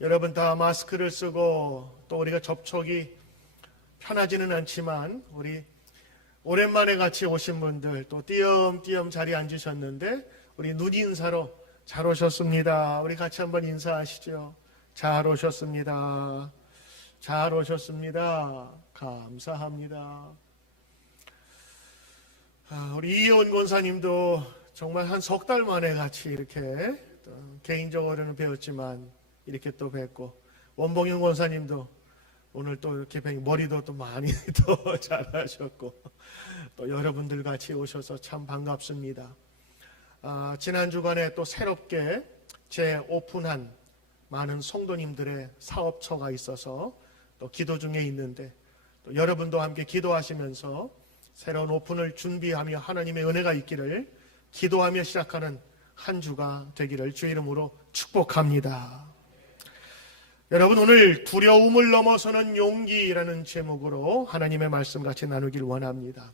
여러분 다 마스크를 쓰고 또 우리가 접촉이 편하지는 않지만 우리 오랜만에 같이 오신 분들 또 띄엄띄엄 자리에 앉으셨는데 우리 눈 인사로 잘 오셨습니다. 우리 같이 한번 인사하시죠. 잘 오셨습니다. 잘 오셨습니다. 감사합니다. 우리 이혜원 권사님도 정말 한 석 달 만에 같이 이렇게 개인적으로는 배웠지만 이렇게 또 뵙고, 원봉영 권사님도 오늘 또 이렇게 머리도 또 많이 더 잘하셨고, 또 여러분들 같이 오셔서 참 반갑습니다. 지난 주간에 또 새롭게 재오픈한 많은 성도님들의 사업처가 있어서 또 기도 중에 있는데, 또 여러분도 함께 기도하시면서 새로운 오픈을 준비하며 하나님의 은혜가 있기를 기도하며 시작하는 한 주가 되기를 주의 이름으로 축복합니다. 여러분, 오늘 두려움을 넘어서는 용기라는 제목으로 하나님의 말씀 같이 나누길 원합니다.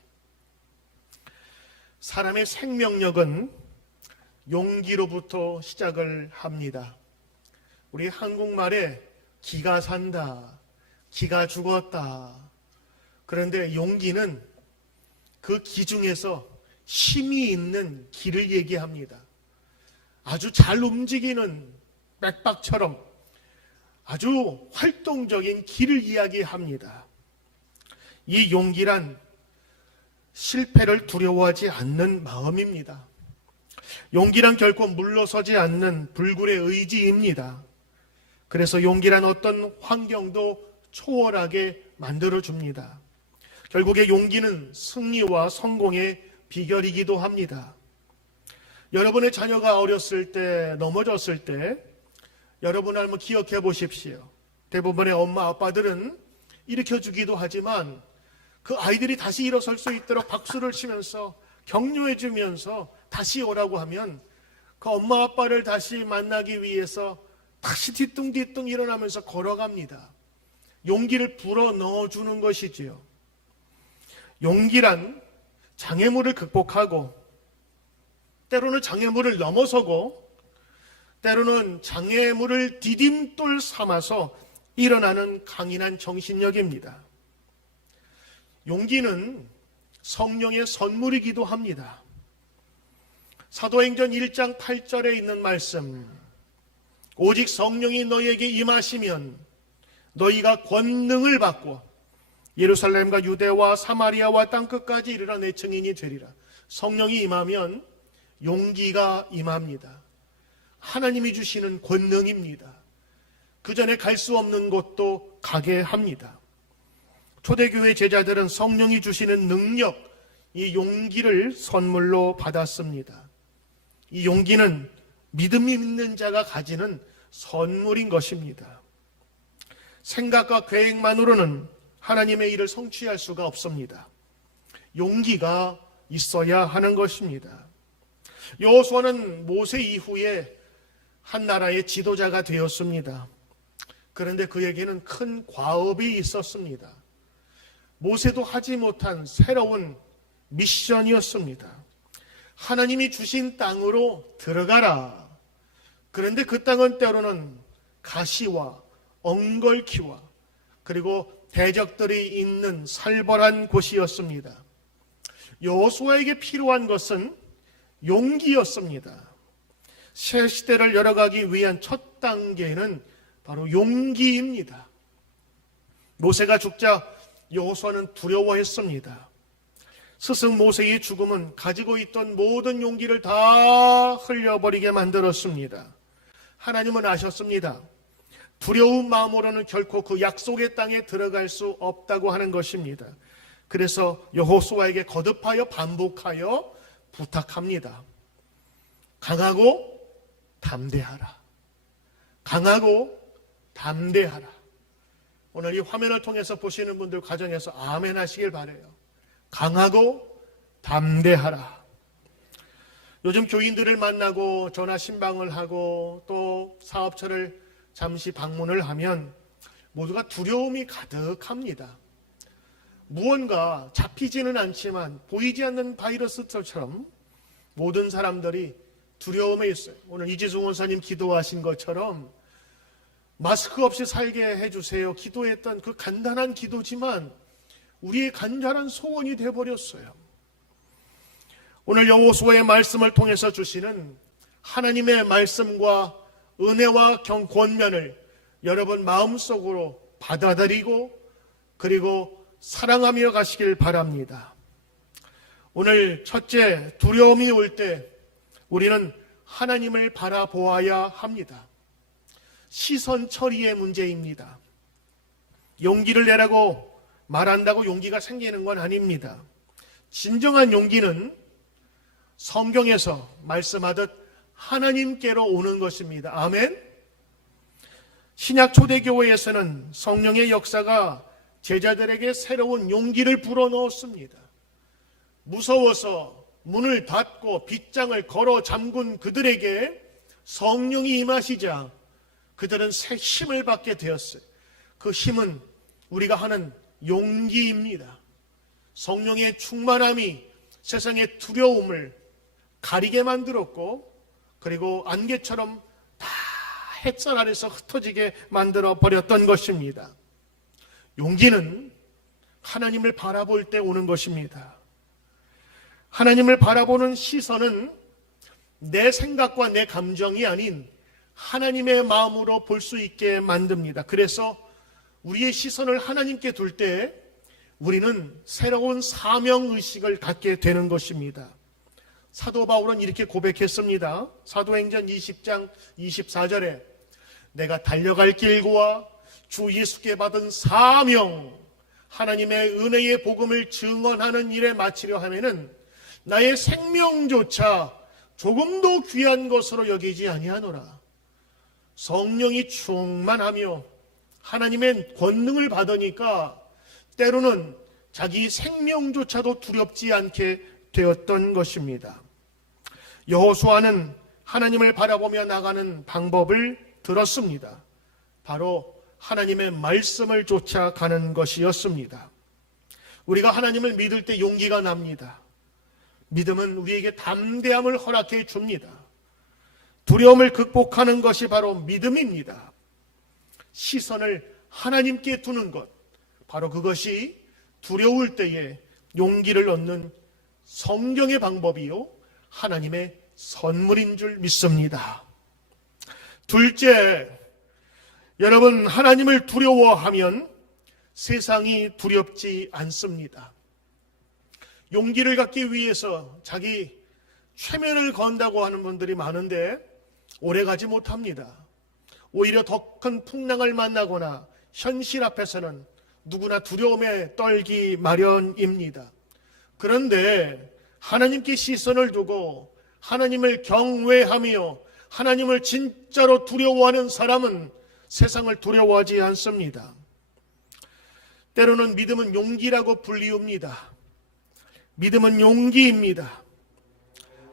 사람의 생명력은 용기로부터 시작을 합니다. 우리 한국말에 기가 산다, 기가 죽었다. 그런데 용기는 그 기 중에서 힘이 있는 기를 얘기합니다. 아주 잘 움직이는 맥박처럼 아주 활동적인 기를 이야기합니다. 이 용기란 실패를 두려워하지 않는 마음입니다. 용기란 결코 물러서지 않는 불굴의 의지입니다. 그래서 용기란 어떤 환경도 초월하게 만들어줍니다. 결국에 용기는 승리와 성공의 비결이기도 합니다. 여러분의 자녀가 어렸을 때, 넘어졌을 때 여러분 한번 기억해 보십시오. 대부분의 엄마 아빠들은 일으켜주기도 하지만 그 아이들이 다시 일어설 수 있도록 박수를 치면서 격려해 주면서 다시 오라고 하면 그 엄마 아빠를 다시 만나기 위해서 다시 뒤뚱뒤뚱 일어나면서 걸어갑니다. 용기를 불어 넣어주는 것이지요. 용기란 장애물을 극복하고, 때로는 장애물을 넘어서고, 때로는 장애물을 디딤돌 삼아서 일어나는 강인한 정신력입니다. 용기는 성령의 선물이기도 합니다. 사도행전 1장 8절에 있는 말씀, 오직 성령이 너희에게 임하시면 너희가 권능을 받고 예루살렘과 유대와 사마리아와 땅끝까지 이르러 내 증인이 되리라. 성령이 임하면 용기가 임합니다. 하나님이 주시는 권능입니다. 그 전에 갈 수 없는 곳도 가게 합니다. 초대교회 제자들은 성령이 주시는 능력, 이 용기를 선물로 받았습니다. 이 용기는 믿음이 있는 자가 가지는 선물인 것입니다. 생각과 계획만으로는 하나님의 일을 성취할 수가 없습니다. 용기가 있어야 하는 것입니다. 여호수아는 모세 이후에 한 나라의 지도자가 되었습니다. 그런데 그에게는 큰 과업이 있었습니다. 모세도 하지 못한 새로운 미션이었습니다. 하나님이 주신 땅으로 들어가라. 그런데 그 땅은 때로는 가시와 엉걸키와 그리고 대적들이 있는 살벌한 곳이었습니다. 여호수아에게 필요한 것은 용기였습니다. 새 시대를 열어가기 위한 첫 단계는 바로 용기입니다. 모세가 죽자 여호수아는 두려워했습니다. 스승 모세의 죽음은 가지고 있던 모든 용기를 다 흘려버리게 만들었습니다. 하나님은 아셨습니다. 두려운 마음으로는 결코 그 약속의 땅에 들어갈 수 없다고 하는 것입니다. 그래서 여호수아에게 거듭하여 반복하여 부탁합니다. 강하고 담대하라. 강하고 담대하라. 오늘 이 화면을 통해서 보시는 분들 가정에서 아멘 하시길 바라요. 강하고 담대하라. 요즘 교인들을 만나고 전화 신방을 하고 또 사업처를 잠시 방문을 하면 모두가 두려움이 가득합니다. 무언가 잡히지는 않지만 보이지 않는 바이러스처럼 모든 사람들이 두려움에 있어요. 오늘 이지승 원사님 기도하신 것처럼 마스크 없이 살게 해주세요 기도했던 그 간단한 기도지만 우리의 간절한 소원이 되어버렸어요. 오늘 여호수아의 말씀을 통해서 주시는 하나님의 말씀과 은혜와 권면을 여러분 마음속으로 받아들이고 그리고 사랑하며 가시길 바랍니다. 오늘 첫째, 두려움이 올 때 우리는 하나님을 바라보아야 합니다. 시선 처리의 문제입니다. 용기를 내라고 말한다고 용기가 생기는 건 아닙니다. 진정한 용기는 성경에서 말씀하듯 하나님께로 오는 것입니다. 아멘. 신약 초대교회에서는 성령의 역사가 제자들에게 새로운 용기를 불어넣었습니다. 무서워서 문을 닫고 빗장을 걸어 잠근 그들에게 성령이 임하시자 그들은 새 힘을 받게 되었어요. 그 힘은 우리가 하는 용기입니다. 성령의 충만함이 세상의 두려움을 가리게 만들었고 그리고 안개처럼 다 햇살 아래서 흩어지게 만들어 버렸던 것입니다. 용기는 하나님을 바라볼 때 오는 것입니다. 하나님을 바라보는 시선은 내 생각과 내 감정이 아닌 하나님의 마음으로 볼 수 있게 만듭니다. 그래서 우리의 시선을 하나님께 둘 때 우리는 새로운 사명의식을 갖게 되는 것입니다. 사도 바울은 이렇게 고백했습니다. 사도행전 20장 24절에 내가 달려갈 길과 주 예수께 받은 사명 하나님의 은혜의 복음을 증언하는 일에 마치려 하면은 나의 생명조차 조금도 귀한 것으로 여기지 아니하노라. 성령이 충만하며 하나님의 권능을 받으니까 때로는 자기 생명조차도 두렵지 않게 되었던 것입니다. 여호수아는 하나님을 바라보며 나가는 방법을 들었습니다. 바로 하나님의 말씀을 쫓아가는 것이었습니다. 우리가 하나님을 믿을 때 용기가 납니다. 믿음은 우리에게 담대함을 허락해 줍니다. 두려움을 극복하는 것이 바로 믿음입니다. 시선을 하나님께 두는 것, 바로 그것이 두려울 때에 용기를 얻는 성경의 방법이요 하나님의 선물인 줄 믿습니다. 둘째, 여러분 하나님을 두려워하면 세상이 두렵지 않습니다. 용기를 갖기 위해서 자기 최면을 건다고 하는 분들이 많은데 오래가지 못합니다. 오히려 더 큰 풍랑을 만나거나 현실 앞에서는 누구나 두려움에 떨기 마련입니다. 그런데 하나님께 시선을 두고 하나님을 경외하며 하나님을 진짜로 두려워하는 사람은 세상을 두려워하지 않습니다. 때로는 믿음은 용기라고 불리웁니다. 믿음은 용기입니다.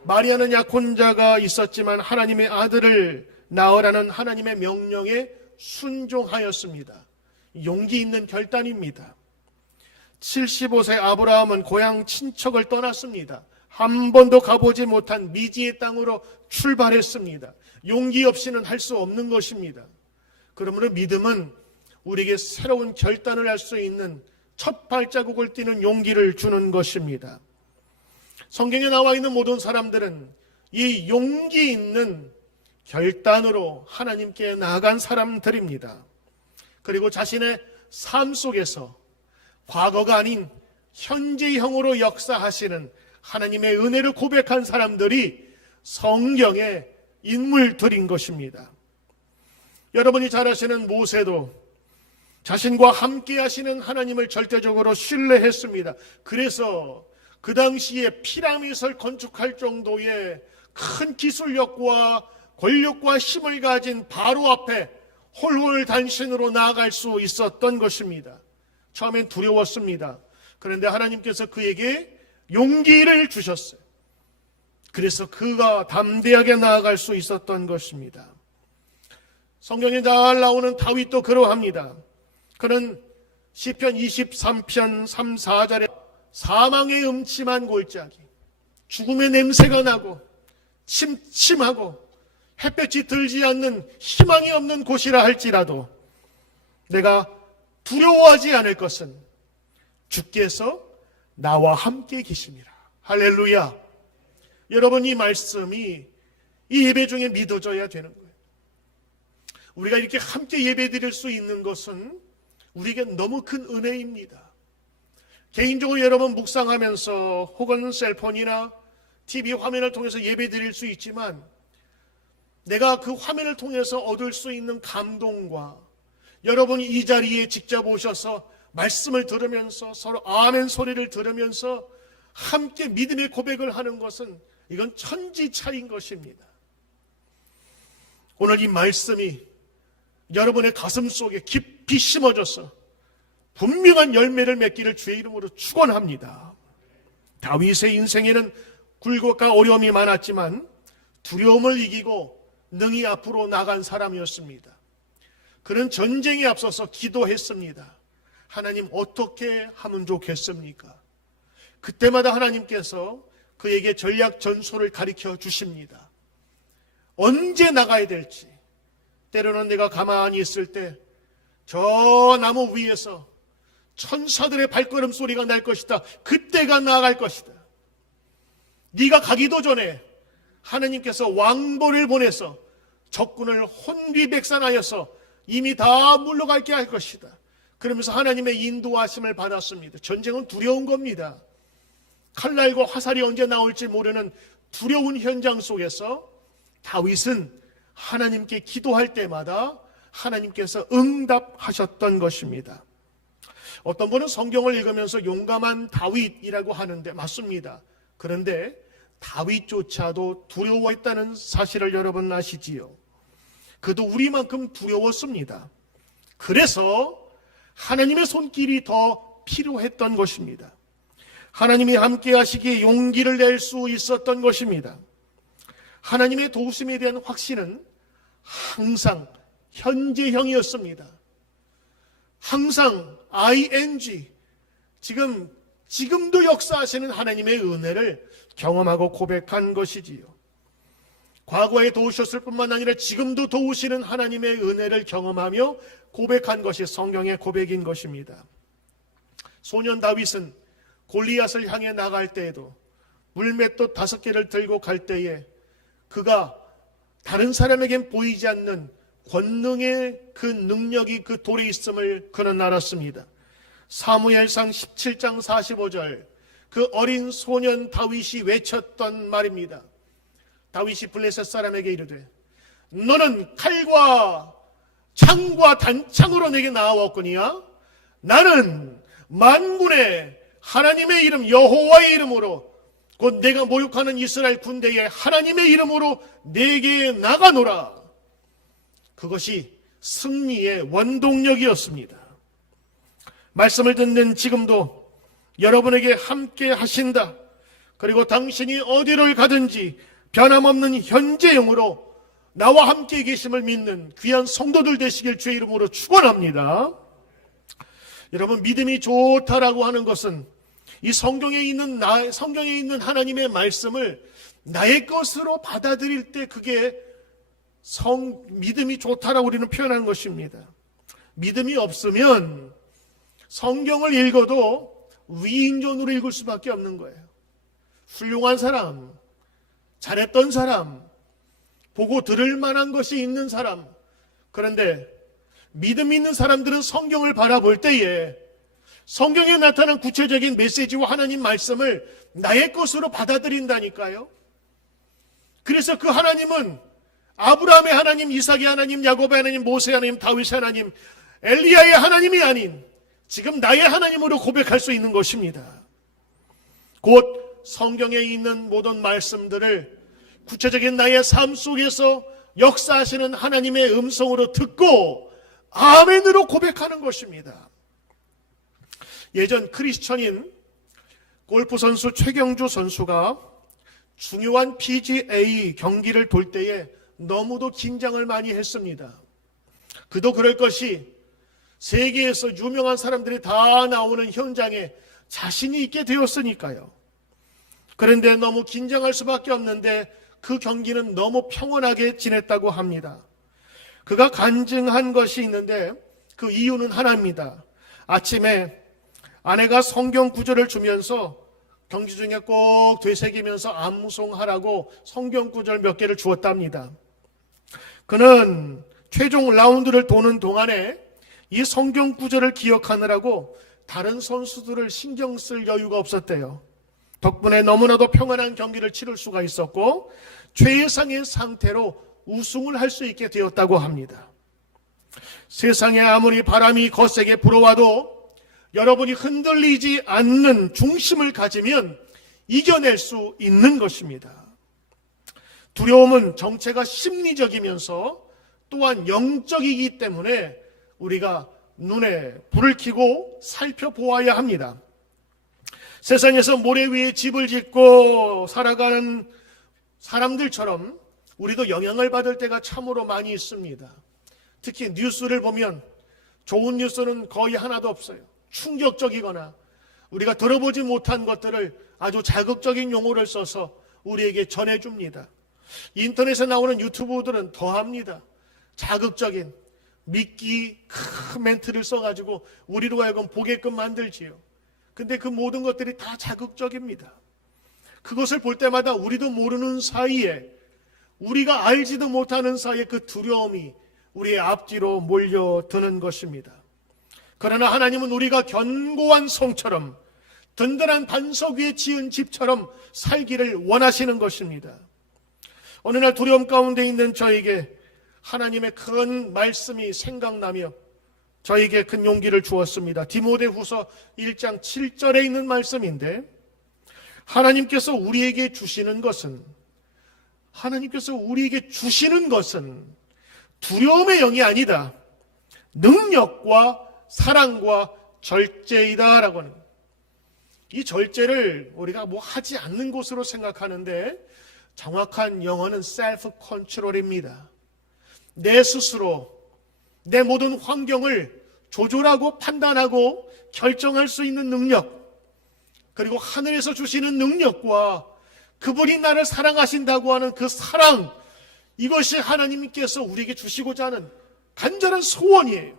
마리아는 약혼자가 있었지만 하나님의 아들을 낳으라는 하나님의 명령에 순종하였습니다. 용기 있는 결단입니다. 75세 아브라함은 고향 친척을 떠났습니다. 한 번도 가보지 못한 미지의 땅으로 출발했습니다. 용기 없이는 할 수 없는 것입니다. 그러므로 믿음은 우리에게 새로운 결단을 할 수 있는 첫 발자국을 띄는 용기를 주는 것입니다. 성경에 나와 있는 모든 사람들은 이 용기 있는 결단으로 하나님께 나아간 사람들입니다. 그리고 자신의 삶 속에서 과거가 아닌 현재형으로 역사하시는 하나님의 은혜를 고백한 사람들이 성경의 인물들인 것입니다. 여러분이 잘 아시는 모세도 자신과 함께 하시는 하나님을 절대적으로 신뢰했습니다. 그래서 그 당시에 피라밋을 건축할 정도의 큰 기술력과 권력과 힘을 가진 바로 앞에 홀홀단신으로 나아갈 수 있었던 것입니다. 처음엔 두려웠습니다. 그런데 하나님께서 그에게 용기를 주셨어요. 그래서 그가 담대하게 나아갈 수 있었던 것입니다. 성경에 잘 나오는 다윗도 그러합니다. 그는 시편 23편 3, 4절에 사망의 음침한 골짜기, 죽음의 냄새가 나고 침침하고 햇볕이 들지 않는 희망이 없는 곳이라 할지라도 내가 두려워하지 않을 것은 주께서 나와 함께 계심이라. 할렐루야. 여러분, 이 말씀이 이 예배 중에 믿어져야 되는 거예요. 우리가 이렇게 함께 예배 드릴 수 있는 것은 우리에게 너무 큰 은혜입니다. 개인적으로 여러분 묵상하면서 혹은 셀폰이나 TV 화면을 통해서 예배 드릴 수 있지만 내가 그 화면을 통해서 얻을 수 있는 감동과 여러분이 이 자리에 직접 오셔서 말씀을 들으면서 서로 아멘 소리를 들으면서 함께 믿음의 고백을 하는 것은 이건 천지차이인 것입니다. 오늘 이 말씀이 여러분의 가슴 속에 깊이 심어져서 분명한 열매를 맺기를 주의 이름으로 축원합니다. 다윗의 인생에는 굴곡과 어려움이 많았지만 두려움을 이기고 능히 앞으로 나간 사람이었습니다. 그는 전쟁에 앞서서 기도했습니다. 하나님, 어떻게 하면 좋겠습니까? 그때마다 하나님께서 그에게 전략 전술을 가르쳐 주십니다. 언제 나가야 될지. 때로는 내가 가만히 있을 때 저 나무 위에서 천사들의 발걸음 소리가 날 것이다. 그때가 나아갈 것이다. 네가 가기도 전에 하나님께서 왕보를 보내서 적군을 혼비백산하여서 이미 다 물러갈게 할 것이다. 그러면서 하나님의 인도하심을 받았습니다. 전쟁은 두려운 겁니다. 칼날과 화살이 언제 나올지 모르는 두려운 현장 속에서 다윗은 하나님께 기도할 때마다 하나님께서 응답하셨던 것입니다. 어떤 분은 성경을 읽으면서 용감한 다윗이라고 하는데 맞습니다. 그런데 다윗조차도 두려워했다는 사실을 여러분 아시지요? 그도 우리만큼 두려웠습니다. 그래서 하나님의 손길이 더 필요했던 것입니다. 하나님이 함께 하시기에 용기를 낼 수 있었던 것입니다. 하나님의 도우심에 대한 확신은 항상 현재형이었습니다. 항상 ing, 지금도 역사하시는 하나님의 은혜를 경험하고 고백한 것이지요. 과거에 도우셨을 뿐만 아니라 지금도 도우시는 하나님의 은혜를 경험하며 고백한 것이 성경의 고백인 것입니다. 소년 다윗은 골리앗을 향해 나갈 때에도 물맷돌 5개를 들고 갈 때에 그가 다른 사람에겐 보이지 않는 권능의 그 능력이 그 돌에 있음을 그는 알았습니다. 사무엘상 17장 45절, 그 어린 소년 다윗이 외쳤던 말입니다. 다윗이 블레셋 사람에게 이르되 너는 칼과 창과 단창으로 내게 나아왔거니와 나는 만군의 하나님의 이름 여호와의 이름으로 곧 내가 모욕하는 이스라엘 군대의 하나님의 이름으로 내게 나가노라. 그것이 승리의 원동력이었습니다. 말씀을 듣는 지금도 여러분에게 함께 하신다. 그리고 당신이 어디를 가든지 변함없는 현재형으로 나와 함께 계심을 믿는 귀한 성도들 되시길 주의 이름으로 축원합니다. 여러분, 믿음이 좋다라고 하는 것은 이 성경에 있는 하나님의 말씀을 나의 것으로 받아들일 때 그게 믿음이 좋다라고 우리는 표현하는 것입니다. 믿음이 없으면 성경을 읽어도 위인전으로 읽을 수밖에 없는 거예요. 훌륭한 사람, 잘했던 사람, 보고 들을 만한 것이 있는 사람. 그런데 믿음 있는 사람들은 성경을 바라볼 때에 성경에 나타난 구체적인 메시지와 하나님 말씀을 나의 것으로 받아들인다니까요. 그래서 그 하나님은 아브라함의 하나님, 이삭의 하나님, 야곱의 하나님, 모세의 하나님, 다윗의 하나님, 엘리야의 하나님이 아닌 지금 나의 하나님으로 고백할 수 있는 것입니다. 곧 성경에 있는 모든 말씀들을 구체적인 나의 삶 속에서 역사하시는 하나님의 음성으로 듣고 아멘으로 고백하는 것입니다. 예전 크리스천인 골프 선수 최경주 선수가 중요한 PGA 경기를 돌 때에 너무도 긴장을 많이 했습니다. 그도 그럴 것이 세계에서 유명한 사람들이 다 나오는 현장에 자신이 있게 되었으니까요. 그런데 너무 긴장할 수밖에 없는데 그 경기는 너무 평온하게 지냈다고 합니다. 그가 간증한 것이 있는데 그 이유는 하나입니다. 아침에 아내가 성경 구절을 주면서 경기 중에 꼭 되새기면서 암송하라고 성경 구절 몇 개를 주었답니다. 그는 최종 라운드를 도는 동안에 이 성경 구절을 기억하느라고 다른 선수들을 신경 쓸 여유가 없었대요. 덕분에 너무나도 평안한 경기를 치를 수가 있었고 최상의 상태로 우승을 할 수 있게 되었다고 합니다. 세상에 아무리 바람이 거세게 불어와도 여러분이 흔들리지 않는 중심을 가지면 이겨낼 수 있는 것입니다. 두려움은 정체가 심리적이면서 또한 영적이기 때문에 우리가 눈에 불을 켜고 살펴보아야 합니다. 세상에서 모래 위에 집을 짓고 살아가는 사람들처럼 우리도 영향을 받을 때가 참으로 많이 있습니다. 특히 뉴스를 보면 좋은 뉴스는 거의 하나도 없어요. 충격적이거나 우리가 들어보지 못한 것들을 아주 자극적인 용어를 써서 우리에게 전해줍니다. 인터넷에 나오는 유튜브들은 더합니다. 자극적인 미끼 큰 멘트를 써가지고 우리로 하여금 보게끔 만들지요. 근데 그 모든 것들이 다 자극적입니다. 그것을 볼 때마다 우리도 모르는 사이에 우리가 알지도 못하는 사이에 그 두려움이 우리의 앞뒤로 몰려드는 것입니다. 그러나 하나님은 우리가 견고한 성처럼 든든한 반석 위에 지은 집처럼 살기를 원하시는 것입니다. 어느 날 두려움 가운데 있는 저에게 하나님의 큰 말씀이 생각나며 저에게 큰 용기를 주었습니다. 디모데후서 1장 7절에 있는 말씀인데 하나님께서 우리에게 주시는 것은 두려움의 영이 아니다. 능력과 사랑과 절제이다 라고 하는 거예요. 이 절제를 우리가 뭐 하지 않는 것으로 생각하는데 정확한 영어는 셀프 컨트롤입니다. 내 스스로 내 모든 환경을 조절하고 판단하고 결정할 수 있는 능력, 그리고 하늘에서 주시는 능력과 그분이 나를 사랑하신다고 하는 그 사랑, 이것이 하나님께서 우리에게 주시고자 하는 간절한 소원이에요.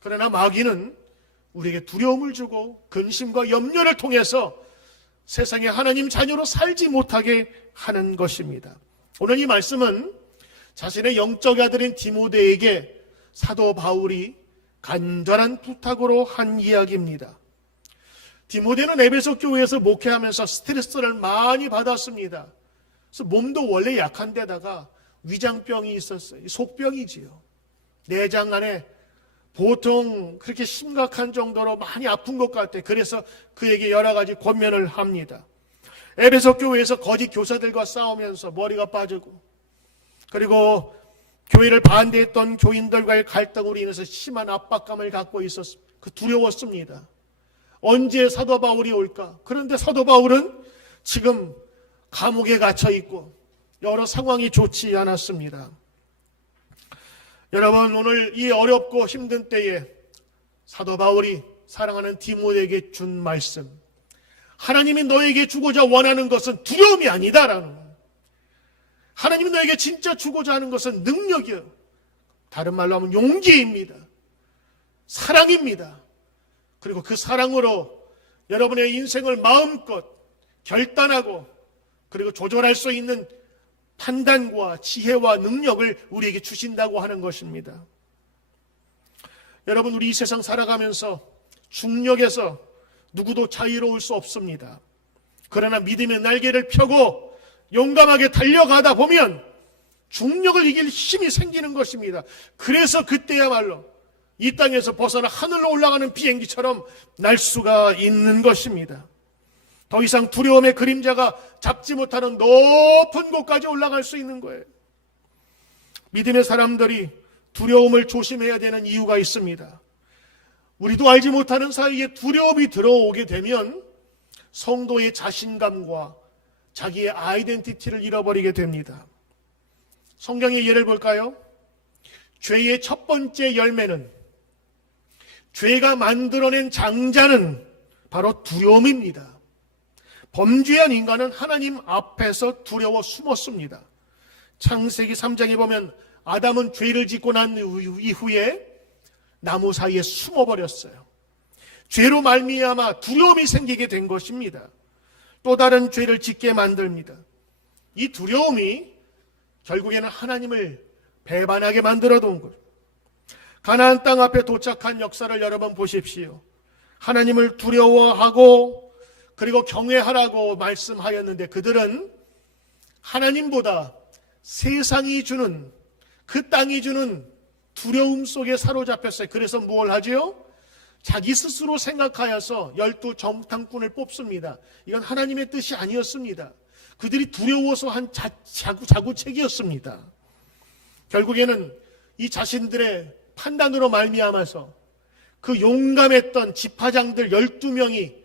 그러나 마귀는 우리에게 두려움을 주고 근심과 염려를 통해서 세상에 하나님 자녀로 살지 못하게 하는 것입니다. 오늘 이 말씀은 자신의 영적 아들인 디모데에게 사도 바울이 간절한 부탁으로 한 이야기입니다. 디모데는 에베소 교회에서 목회하면서 스트레스를 많이 받았습니다. 그래서 몸도 원래 약한 데다가 위장병이 있었어요. 속병이지요. 내장 안에 보통 그렇게 심각한 정도로 많이 아픈 것 같아요. 그래서 그에게 여러 가지 권면을 합니다. 에베소 교회에서 거짓 교사들과 싸우면서 머리가 빠지고, 그리고 교회를 반대했던 교인들과의 갈등으로 인해서 심한 압박감을 갖고 있었습니다. 두려웠습니다. 언제 사도 바울이 올까? 그런데 사도 바울은 지금 감옥에 갇혀 있고 여러 상황이 좋지 않았습니다. 여러분, 오늘 이 어렵고 힘든 때에 사도 바울이 사랑하는 디모데에게 준 말씀, 하나님이 너에게 주고자 원하는 것은 두려움이 아니다라는 거예요. 하나님이 너에게 진짜 주고자 하는 것은 능력이에요. 다른 말로 하면 용기입니다. 사랑입니다. 그리고 그 사랑으로 여러분의 인생을 마음껏 결단하고 그리고 조절할 수 있는 판단과 지혜와 능력을 우리에게 주신다고 하는 것입니다. 여러분, 우리 이 세상 살아가면서 중력에서 누구도 자유로울 수 없습니다. 그러나 믿음의 날개를 펴고 용감하게 달려가다 보면 중력을 이길 힘이 생기는 것입니다. 그래서 그때야말로 이 땅에서 벗어나 하늘로 올라가는 비행기처럼 날 수가 있는 것입니다. 더 이상 두려움의 그림자가 잡지 못하는 높은 곳까지 올라갈 수 있는 거예요. 믿음의 사람들이 두려움을 조심해야 되는 이유가 있습니다. 우리도 알지 못하는 사이에 두려움이 들어오게 되면 성도의 자신감과 자기의 아이덴티티를 잃어버리게 됩니다. 성경의 예를 볼까요? 죄의 첫 번째 열매는, 죄가 만들어낸 장자는 바로 두려움입니다. 범죄한 인간은 하나님 앞에서 두려워 숨었습니다. 창세기 3장에 보면 아담은 죄를 짓고 난 이후에 나무 사이에 숨어버렸어요. 죄로 말미암아 두려움이 생기게 된 것입니다. 또 다른 죄를 짓게 만듭니다. 이 두려움이 결국에는 하나님을 배반하게 만들어 둔 거예요. 가나안 땅 앞에 도착한 역사를 여러분 보십시오. 하나님을 두려워하고 그리고 경외하라고 말씀하였는데 그들은 하나님보다 세상이 주는, 그 땅이 주는 두려움 속에 사로잡혔어요. 그래서 뭘 하지요? 자기 스스로 생각하여서 12 정탐꾼을 뽑습니다. 이건 하나님의 뜻이 아니었습니다. 그들이 두려워서 한 자구책이었습니다. 결국에는 이 자신들의 판단으로 말미암아서 그 용감했던 지파장들 12명이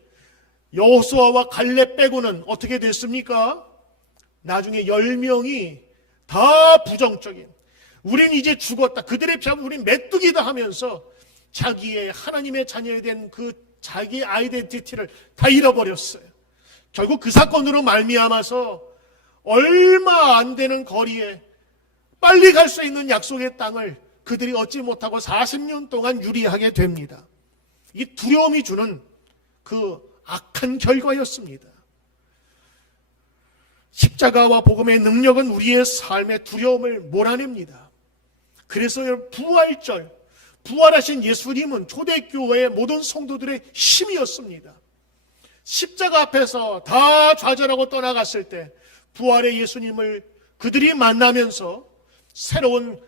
여호수아와 갈렙 빼고는 어떻게 됐습니까? 나중에 10명이 다 부정적인, 우린 이제 죽었다, 그들의 피하면 우린 메뚜기다 하면서 자기의 하나님의 자녀에 대한 그 자기의 아이덴티티를 다 잃어버렸어요. 결국 그 사건으로 말미암아서 얼마 안 되는 거리에 빨리 갈 수 있는 약속의 땅을 그들이 얻지 못하고 40년 동안 유리하게 됩니다. 이 두려움이 주는 그 악한 결과였습니다. 십자가와 복음의 능력은 우리의 삶의 두려움을 몰아냅니다. 그래서 부활하신 예수님은 초대교회의 모든 성도들의 힘이었습니다. 십자가 앞에서 다 좌절하고 떠나갔을 때 부활의 예수님을 그들이 만나면서 새로운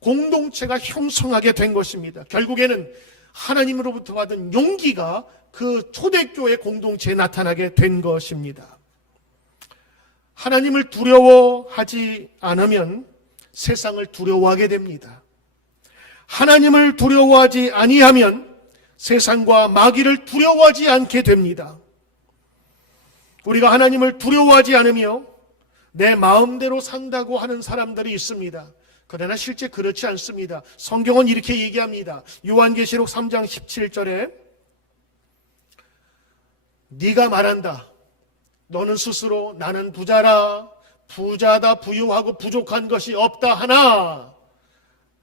공동체가 형성하게 된 것입니다. 결국에는 하나님으로부터 받은 용기가 그 초대교회 공동체에 나타나게 된 것입니다. 하나님을 두려워하지 않으면 세상을 두려워하게 됩니다. 하나님을 두려워하지 아니하면 세상과 마귀를 두려워하지 않게 됩니다. 우리가 하나님을 두려워하지 않으며 내 마음대로 산다고 하는 사람들이 있습니다. 그러나 실제 그렇지 않습니다. 성경은 이렇게 얘기합니다. 요한계시록 3장 17절에 네가 말한다. 너는 스스로 나는 부자라, 부자다, 부유하고 부족한 것이 없다 하나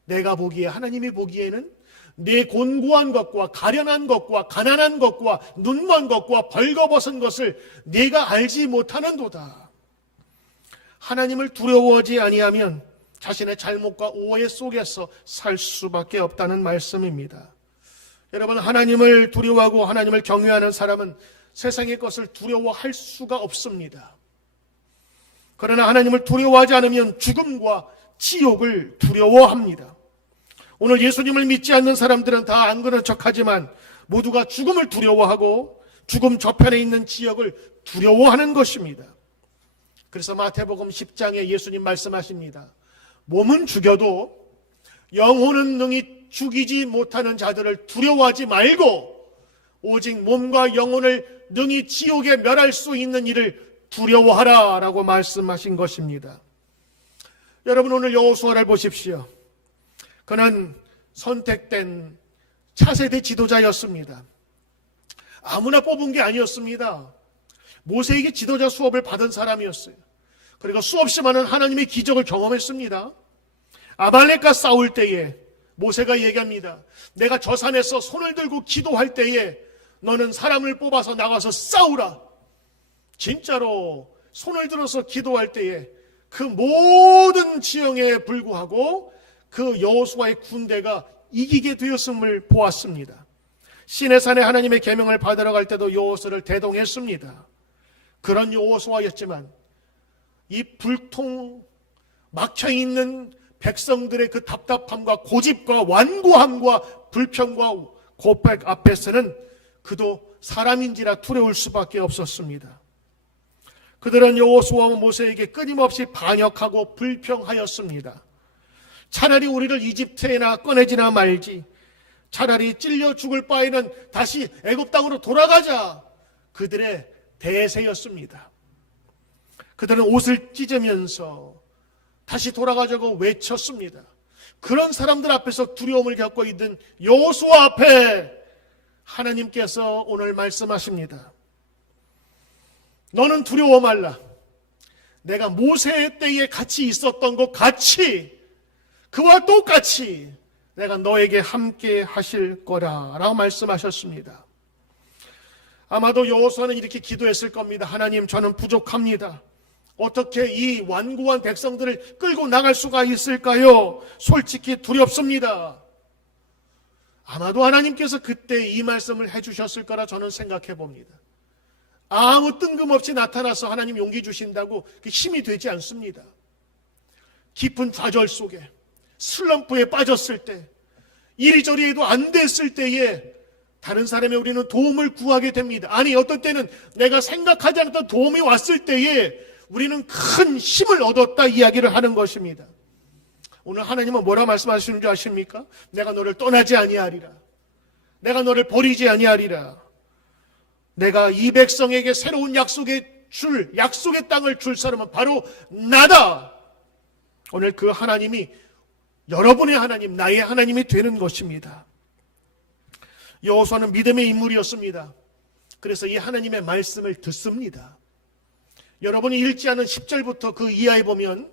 내가 보기에, 하나님이 보기에는 내 곤고한 것과 가련한 것과 가난한 것과 눈먼 것과 벌거벗은 것을 네가 알지 못하는도다. 하나님을 두려워하지 아니하면 자신의 잘못과 오해 속에서 살 수밖에 없다는 말씀입니다. 여러분, 하나님을 두려워하고 하나님을 경외하는 사람은 세상의 것을 두려워할 수가 없습니다. 그러나 하나님을 두려워하지 않으면 죽음과 지옥을 두려워합니다. 오늘 예수님을 믿지 않는 사람들은 다 안 그런 척하지만 모두가 죽음을 두려워하고 죽음 저편에 있는 지역을 두려워하는 것입니다. 그래서 마태복음 10장에 예수님 말씀하십니다. 몸은 죽여도 영혼은 능히 죽이지 못하는 자들을 두려워하지 말고 오직 몸과 영혼을 능히 지옥에 멸할 수 있는 일을 두려워하라 라고 말씀하신 것입니다. 여러분, 오늘 여호수아를 보십시오. 그는 선택된 차세대 지도자였습니다. 아무나 뽑은 게 아니었습니다. 모세에게 지도자 수업을 받은 사람이었어요. 그리고 수없이 많은 하나님의 기적을 경험했습니다. 아말렉과 싸울 때에 모세가 얘기합니다. 내가 저 산에서 손을 들고 기도할 때에 너는 사람을 뽑아서 나가서 싸우라. 진짜로 손을 들어서 기도할 때에 그 모든 지형에 불구하고 그 여호수아의 군대가 이기게 되었음을 보았습니다. 시내산에 하나님의 계명을 받으러 갈 때도 여호수아를 대동했습니다. 그런 여호수아였지만 이 불통 막혀있는 백성들의 그 답답함과 고집과 완고함과 불평과 고백 앞에서는 그도 사람인지라 두려울 수밖에 없었습니다. 그들은 여호수아와 모세에게 끊임없이 반역하고 불평하였습니다. 차라리 우리를 이집트에나 꺼내지나 말지, 차라리 찔려 죽을 바에는 다시 애굽 땅으로 돌아가자, 그들의 대세였습니다. 그들은 옷을 찢으면서 다시 돌아가자고 외쳤습니다. 그런 사람들 앞에서 두려움을 겪고 있는 여호수아 앞에 하나님께서 오늘 말씀하십니다. 너는 두려워 말라. 내가 모세 때에 같이 있었던 것 같이, 그와 똑같이 내가 너에게 함께 하실 거라 라고 말씀하셨습니다. 아마도 여호수아는 이렇게 기도했을 겁니다. 하나님, 저는 부족합니다. 어떻게 이 완고한 백성들을 끌고 나갈 수가 있을까요? 솔직히 두렵습니다. 아마도 하나님께서 그때 이 말씀을 해주셨을 거라 저는 생각해 봅니다. 아무 뜬금없이 나타나서 하나님 용기 주신다고 그 힘이 되지 않습니다. 깊은 좌절 속에, 슬럼프에 빠졌을 때, 이리저리 해도 안 됐을 때에 다른 사람의 우리는 도움을 구하게 됩니다. 아니, 어떤 때는 내가 생각하지 않았던 도움이 왔을 때에 우리는 큰 힘을 얻었다 이야기를 하는 것입니다. 오늘 하나님은 뭐라 말씀하시는 줄 아십니까? 내가 너를 떠나지 아니하리라. 내가 너를 버리지 아니하리라. 내가 이 백성에게 새로운 약속의 땅을 줄 사람은 바로 나다. 오늘 그 하나님이 여러분의 하나님, 나의 하나님이 되는 것입니다. 여호수아는 믿음의 인물이었습니다. 그래서 이 하나님의 말씀을 듣습니다. 여러분이 읽지 않은 10절부터 그 이하에 보면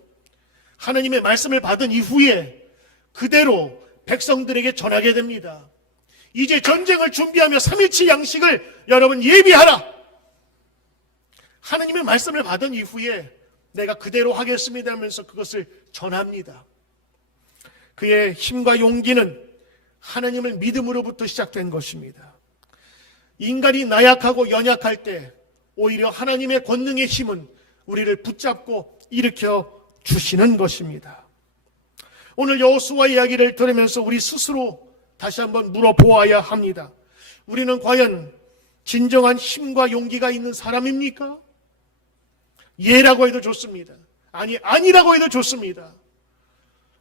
하나님의 말씀을 받은 이후에 그대로 백성들에게 전하게 됩니다. 이제 전쟁을 준비하며 3일치 양식을 여러분 예비하라. 하나님의 말씀을 받은 이후에 내가 그대로 하겠습니다 하면서 그것을 전합니다. 그의 힘과 용기는 하나님을 믿음으로부터 시작된 것입니다. 인간이 나약하고 연약할 때 오히려 하나님의 권능의 힘은 우리를 붙잡고 일으켜 주시는 것입니다. 오늘 여호수아 이야기를 들으면서 우리 스스로 다시 한번 물어보아야 합니다. 우리는 과연 진정한 힘과 용기가 있는 사람입니까? 예라고 해도 좋습니다. 아니라고 해도 좋습니다.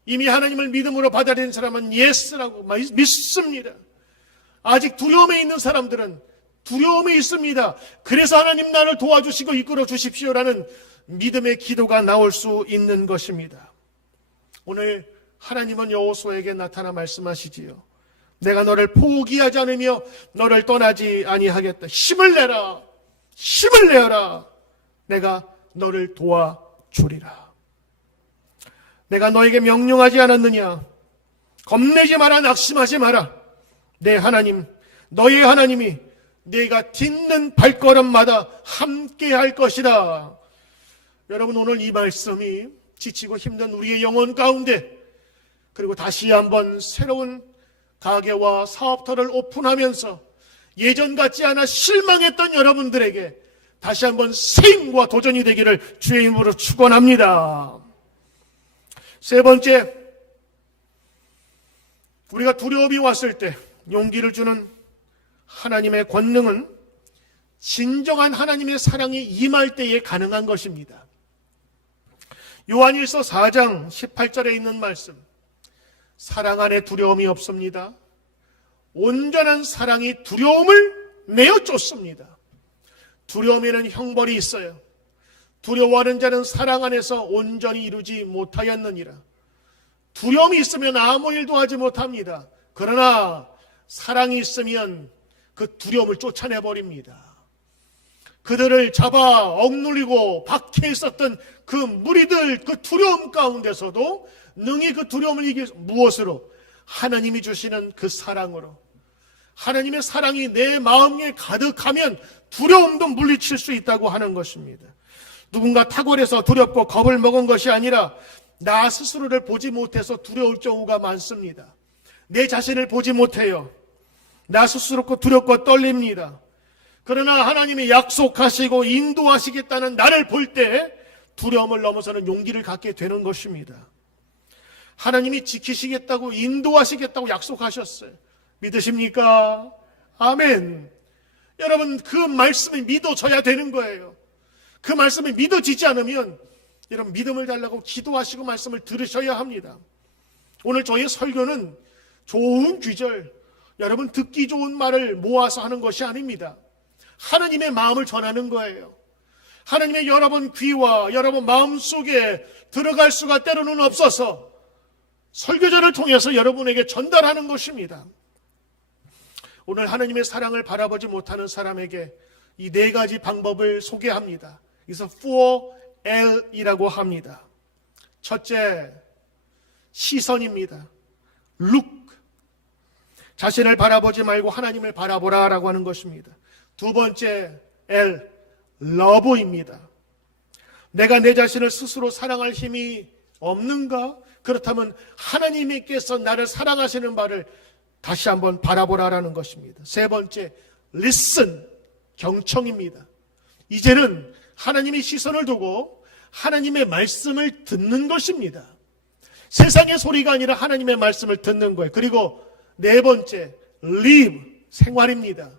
이미 하나님을 믿음으로 받아들인 사람은 예스라고 믿습니다. 아직 두려움에 있는 사람들은 두려움이 있습니다. 그래서 하나님 나를 도와주시고 이끌어 주십시오라는 믿음의 기도가 나올 수 있는 것입니다. 오늘 하나님은 여호수아에게 나타나 말씀하시지요. 내가 너를 포기하지 않으며 너를 떠나지 아니하겠다. 힘을 내라. 힘을 내어라. 내가 너를 도와주리라. 내가 너에게 명령하지 않았느냐? 겁내지 마라. 낙심하지 마라. 내 하나님, 너의 하나님이 네가 딛는 발걸음마다 함께 할 것이다. 여러분, 오늘 이 말씀이 지치고 힘든 우리의 영혼 가운데, 그리고 다시 한번 새로운 가게와 사업터를 오픈하면서 예전 같지 않아 실망했던 여러분들에게 다시 한번 새 힘과 도전이 되기를 주의 이름으로 축원합니다. 세 번째, 우리가 두려움이 왔을 때 용기를 주는 하나님의 권능은 진정한 하나님의 사랑이 임할 때에 가능한 것입니다. 요한일서 4장 18절에 있는 말씀, 사랑 안에 두려움이 없습니다. 온전한 사랑이 두려움을 내어 쫓습니다. 두려움에는 형벌이 있어요. 두려워하는 자는 사랑 안에서 온전히 이루지 못하였느니라. 두려움이 있으면 아무 일도 하지 못합니다. 그러나 사랑이 있으면 그 두려움을 쫓아내버립니다. 그들을 잡아 억눌리고 박해 있었던 그 무리들, 그 두려움 가운데서도 능히 그 두려움을 이길 무엇으로? 하나님이 주시는 그 사랑으로. 하나님의 사랑이 내 마음에 가득하면 두려움도 물리칠 수 있다고 하는 것입니다. 누군가 탁월해서 두렵고 겁을 먹은 것이 아니라 나 스스로를 보지 못해서 두려울 경우가 많습니다. 내 자신을 보지 못해요. 나 스스로 두렵고 떨립니다. 그러나 하나님이 약속하시고 인도하시겠다는 나를 볼 때 두려움을 넘어서는 용기를 갖게 되는 것입니다. 하나님이 지키시겠다고 인도하시겠다고 약속하셨어요. 믿으십니까? 아멘. 여러분, 그 말씀이 믿어져야 되는 거예요. 그 말씀이 믿어지지 않으면 여러분 믿음을 달라고 기도하시고 말씀을 들으셔야 합니다. 오늘 저희 설교는 좋은 귀절, 여러분 듣기 좋은 말을 모아서 하는 것이 아닙니다. 하나님의 마음을 전하는 거예요. 하나님의 여러분 귀와 여러분 마음속에 들어갈 수가 때로는 없어서 설교자를 통해서 여러분에게 전달하는 것입니다. 오늘 하나님의 사랑을 바라보지 못하는 사람에게 이 네 가지 방법을 소개합니다. 그래서 4L이라고 합니다. 첫째, 시선입니다. Look. 자신을 바라보지 말고 하나님을 바라보라라고 하는 것입니다. 두 번째, L, Love입니다. 내가 내 자신을 스스로 사랑할 힘이 없는가? 그렇다면 하나님께서 나를 사랑하시는 바를 다시 한번 바라보라라는 것입니다. 세 번째, Listen, 경청입니다. 이제는 하나님의 시선을 두고 하나님의 말씀을 듣는 것입니다. 세상의 소리가 아니라 하나님의 말씀을 듣는 거예요. 그리고 네 번째, live, 생활입니다.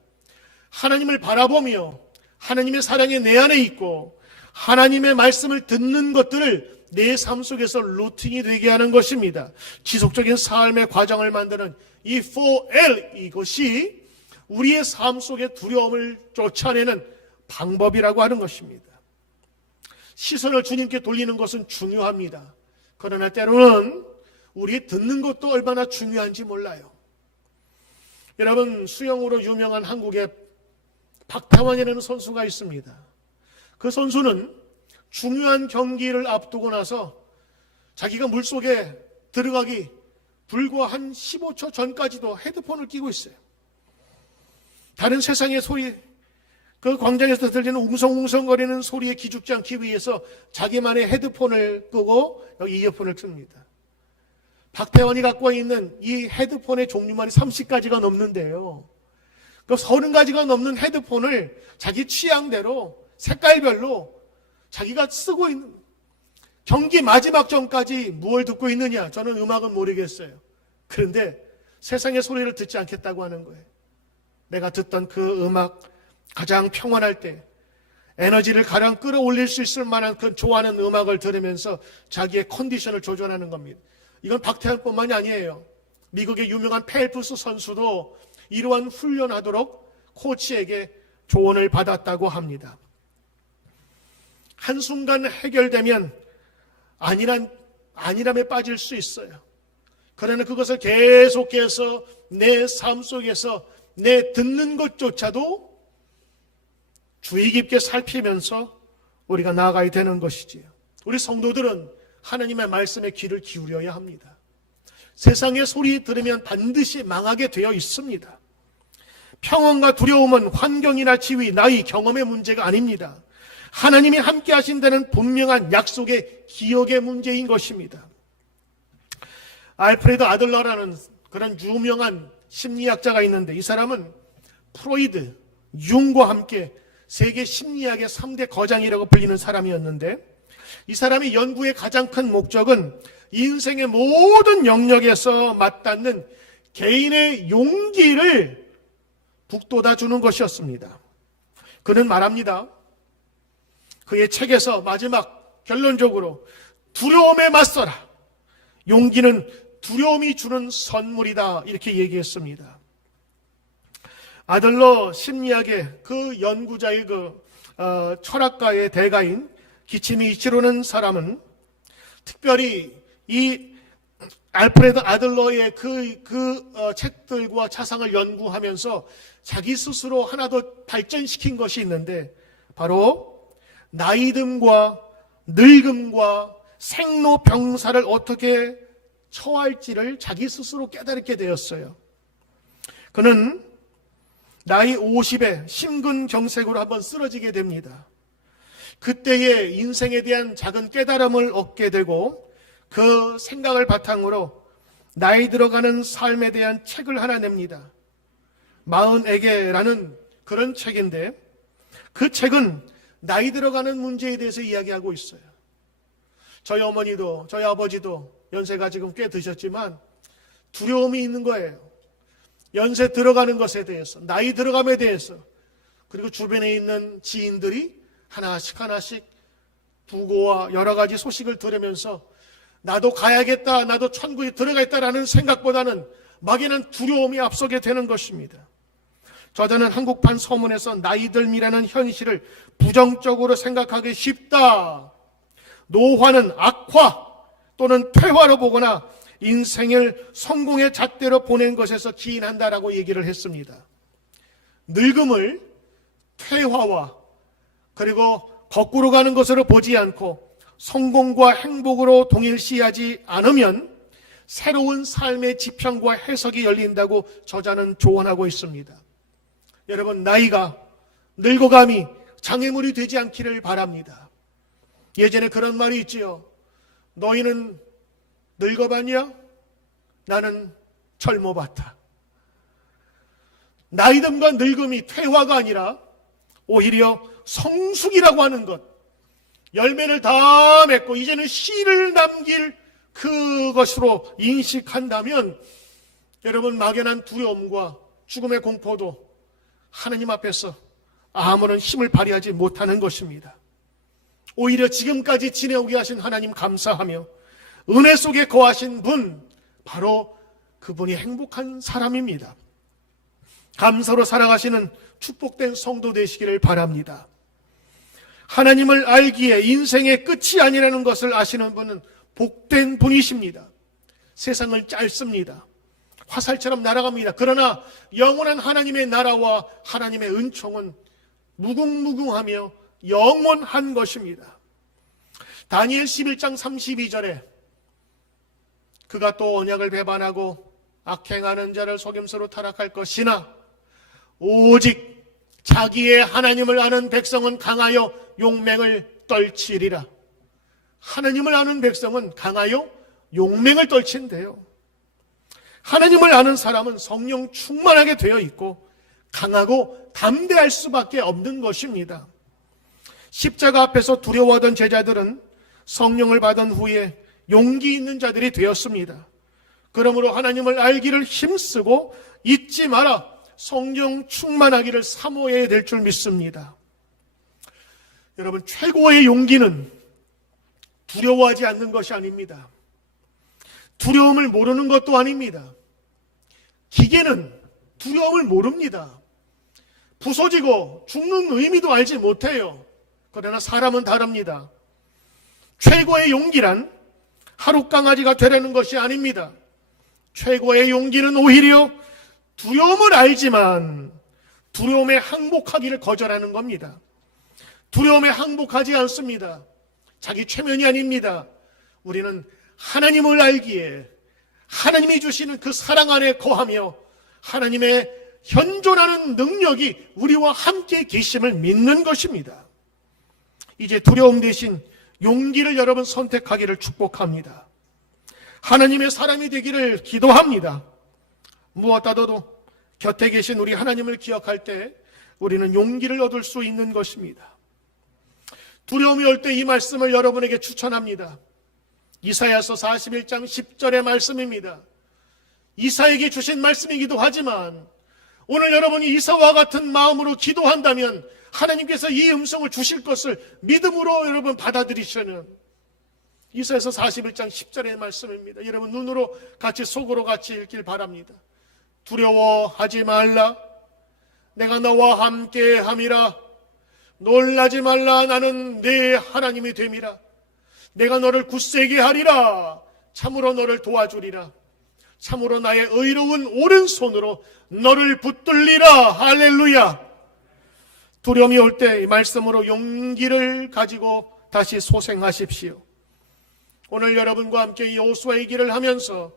하나님을 바라보며 하나님의 사랑이 내 안에 있고 하나님의 말씀을 듣는 것들을 내 삶 속에서 루틴이 되게 하는 것입니다. 지속적인 삶의 과정을 만드는 이 4L, 이것이 우리의 삶 속의 두려움을 쫓아내는 방법이라고 하는 것입니다. 시선을 주님께 돌리는 것은 중요합니다. 그러나 때로는 우리 듣는 것도 얼마나 중요한지 몰라요. 여러분, 수영으로 유명한 한국의 박태환이라는 선수가 있습니다. 그 선수는 중요한 경기를 앞두고 나서 자기가 물속에 들어가기 불과 한 15초 전까지도 헤드폰을 끼고 있어요. 다른 세상의 소리, 그 광장에서 들리는 웅성웅성거리는 소리에 기죽지 않기 위해서 자기만의 헤드폰을 끄고 여기 이어폰을 씁니다. 박태환이 갖고 있는 이 헤드폰의 종류만이 30가지가 넘는데요. 그 30가지가 넘는 헤드폰을 자기 취향대로 색깔별로 자기가 쓰고 있는, 경기 마지막 전까지 무엇을 듣고 있느냐? 저는 음악은 모르겠어요. 그런데 세상의 소리를 듣지 않겠다고 하는 거예요. 내가 듣던 그 음악, 가장 평안할 때 에너지를 가장 끌어올릴 수 있을 만한 그 좋아하는 음악을 들으면서 자기의 컨디션을 조절하는 겁니다. 이건 박태환뿐만이 아니에요. 미국의 유명한 펠프스 선수도 이러한 훈련하도록 코치에게 조언을 받았다고 합니다. 한순간 해결되면 안일함에 빠질 수 있어요. 그러나 그것을 계속해서 내 삶 속에서 내 듣는 것조차도 주의 깊게 살피면서 우리가 나아가야 되는 것이지요. 우리 성도들은 하나님의 말씀에 귀를 기울여야 합니다. 세상의 소리 들으면 반드시 망하게 되어 있습니다. 평온과 두려움은 환경이나 지위, 나이, 경험의 문제가 아닙니다. 하나님이 함께 하신다는 분명한 약속의 기억의 문제인 것입니다. 알프레드 아들러라는 그런 유명한 심리학자가 있는데 이 사람은 프로이드, 융과 함께 세계 심리학의 3대 거장이라고 불리는 사람이었는데 이 사람의 연구의 가장 큰 목적은 인생의 모든 영역에서 맞닿는 개인의 용기를 북돋아주는 것이었습니다. 그는 말합니다. 그의 책에서 마지막 결론적으로 두려움에 맞서라. 용기는 두려움이 주는 선물이다. 이렇게 얘기했습니다. 아들러 심리학의 그 연구자의 철학가의 대가인 기치미 이치로는 사람은 특별히 이 알프레드 아들러의 책들과 자상을 연구하면서 자기 스스로 하나 더 발전시킨 것이 있는데 바로 나이듦과 늙음과 생로병사를 어떻게 처할지를 자기 스스로 깨달게 되었어요. 그는 나이 50에 심근경색으로 한번 쓰러지게 됩니다. 그때의 인생에 대한 작은 깨달음을 얻게 되고 그 생각을 바탕으로 나이 들어가는 삶에 대한 책을 하나 냅니다. 40에게라는 그런 책인데 그 책은 나이 들어가는 문제에 대해서 이야기하고 있어요. 저희 어머니도 저희 아버지도 연세가 지금 꽤 드셨지만 두려움이 있는 거예요. 연세 들어가는 것에 대해서, 나이 들어감에 대해서, 그리고 주변에 있는 지인들이 하나씩 부고와 여러 가지 소식을 들으면서 나도 가야겠다, 나도 천국에 들어가겠다라는 생각보다는 막연한 두려움이 앞서게 되는 것입니다. 저자는 한국판 서문에서 나이듦이라는 현실을 부정적으로 생각하기 쉽다. 노화는 악화 또는 퇴화로 보거나 인생을 성공의 잣대로 보낸 것에서 기인한다라고 얘기를 했습니다. 늙음을 퇴화와 그리고 거꾸로 가는 것으로 보지 않고 성공과 행복으로 동일시하지 않으면 새로운 삶의 지평과 해석이 열린다고 저자는 조언하고 있습니다. 여러분, 나이가 늙어감이 장애물이 되지 않기를 바랍니다. 예전에 그런 말이 있지요. 너희는 늙어봤냐? 나는 젊어봤다. 나이듦과 늙음이 퇴화가 아니라 오히려 성숙이라고 하는 것, 열매를 다 맺고 이제는 씨를 남길 그것으로 인식한다면 여러분, 막연한 두려움과 죽음의 공포도 하나님 앞에서 아무런 힘을 발휘하지 못하는 것입니다. 오히려 지금까지 지내오게 하신 하나님 감사하며 은혜 속에 거하신 분, 바로 그분이 행복한 사람입니다. 감사로 살아가시는 축복된 성도 되시기를 바랍니다. 하나님을 알기에 인생의 끝이 아니라는 것을 아시는 분은 복된 분이십니다. 세상은 짧습니다. 화살처럼 날아갑니다. 그러나 영원한 하나님의 나라와 하나님의 은총은 무궁무궁하며 영원한 것입니다. 다니엘 11장 32절에 그가 또 언약을 배반하고 악행하는 자를 속임수로 타락할 것이나 오직 자기의 하나님을 아는 백성은 강하여 용맹을 떨치리라. 하나님을 아는 백성은 강하여 용맹을 떨친대요. 하나님을 아는 사람은 성령 충만하게 되어 있고 강하고 담대할 수밖에 없는 것입니다. 십자가 앞에서 두려워하던 제자들은 성령을 받은 후에 용기 있는 자들이 되었습니다. 그러므로 하나님을 알기를 힘쓰고 잊지 마라. 성령 충만하기를 사모해야 될 줄 믿습니다. 여러분, 최고의 용기는 두려워하지 않는 것이 아닙니다. 두려움을 모르는 것도 아닙니다. 기계는 두려움을 모릅니다. 부서지고 죽는 의미도 알지 못해요. 그러나 사람은 다릅니다. 최고의 용기란 하루 강아지가 되려는 것이 아닙니다. 최고의 용기는 오히려 두려움을 알지만 두려움에 항복하기를 거절하는 겁니다. 두려움에 항복하지 않습니다. 자기 최면이 아닙니다. 우리는 하나님을 알기에 하나님이 주시는 그 사랑 안에 거하며 하나님의 현존하는 능력이 우리와 함께 계심을 믿는 것입니다. 이제 두려움 대신 용기를 여러분 선택하기를 축복합니다. 하나님의 사람이 되기를 기도합니다. 무엇보다도 곁에 계신 우리 하나님을 기억할 때 우리는 용기를 얻을 수 있는 것입니다. 두려움이 올 때 이 말씀을 여러분에게 추천합니다. 이사야서 41장 10절의 말씀입니다. 이사에게 주신 말씀이기도 하지만 오늘 여러분이 이사와 같은 마음으로 기도한다면 하나님께서 이 음성을 주실 것을 믿음으로 여러분 받아들이시는 이사야서 41장 10절의 말씀입니다. 여러분 눈으로 같이 속으로 같이 읽길 바랍니다. 두려워하지 말라. 내가 너와 함께 함이라. 놀라지 말라. 나는 네 하나님이 됨이라. 내가 너를 굳세게 하리라. 참으로 너를 도와주리라. 참으로 나의 의로운 오른손으로 너를 붙들리라. 할렐루야. 두려움이 올 때 이 말씀으로 용기를 가지고 다시 소생하십시오. 오늘 여러분과 함께 여호수아의 길을 하면서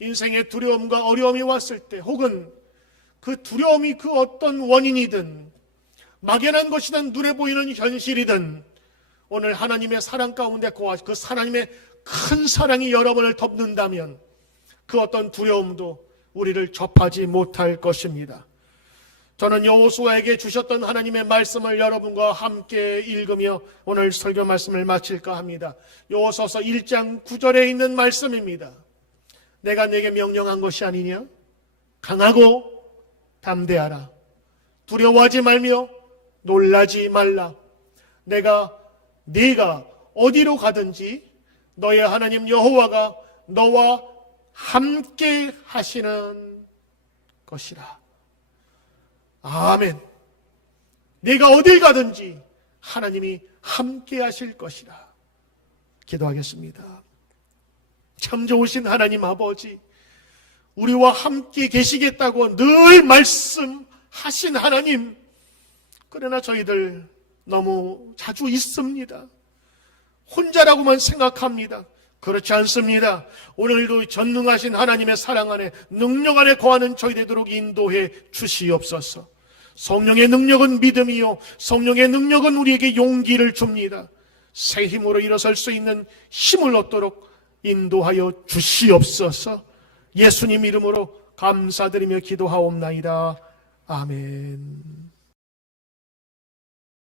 인생의 두려움과 어려움이 왔을 때 혹은 그 두려움이 그 어떤 원인이든 막연한 것이든 눈에 보이는 현실이든 오늘 하나님의 사랑 가운데 거하 그 하나님의 큰 사랑이 여러분을 덮는다면 그 어떤 두려움도 우리를 접하지 못할 것입니다. 저는 여호수아에게 주셨던 하나님의 말씀을 여러분과 함께 읽으며 오늘 설교 말씀을 마칠까 합니다. 여호수아서 1장 9절에 있는 말씀입니다. 내가 내게 명령한 것이 아니냐? 강하고 담대하라. 두려워하지 말며 놀라지 말라. 네가 어디로 가든지 너의 하나님 여호와가 너와 함께 하시는 것이라. 아멘. 네가 어딜 가든지 하나님이 함께 하실 것이라. 기도하겠습니다. 참 좋으신 하나님 아버지, 우리와 함께 계시겠다고 늘 말씀하신 하나님, 그러나 저희들 너무 자주 있습니다. 혼자라고만 생각합니다. 그렇지 않습니다. 오늘도 전능하신 하나님의 사랑 안에, 능력 안에 거하는 저희 되도록 인도해 주시옵소서. 성령의 능력은 믿음이요, 성령의 능력은 우리에게 용기를 줍니다. 새 힘으로 일어설 수 있는 힘을 얻도록 인도하여 주시옵소서. 예수님 이름으로 감사드리며 기도하옵나이다. 아멘.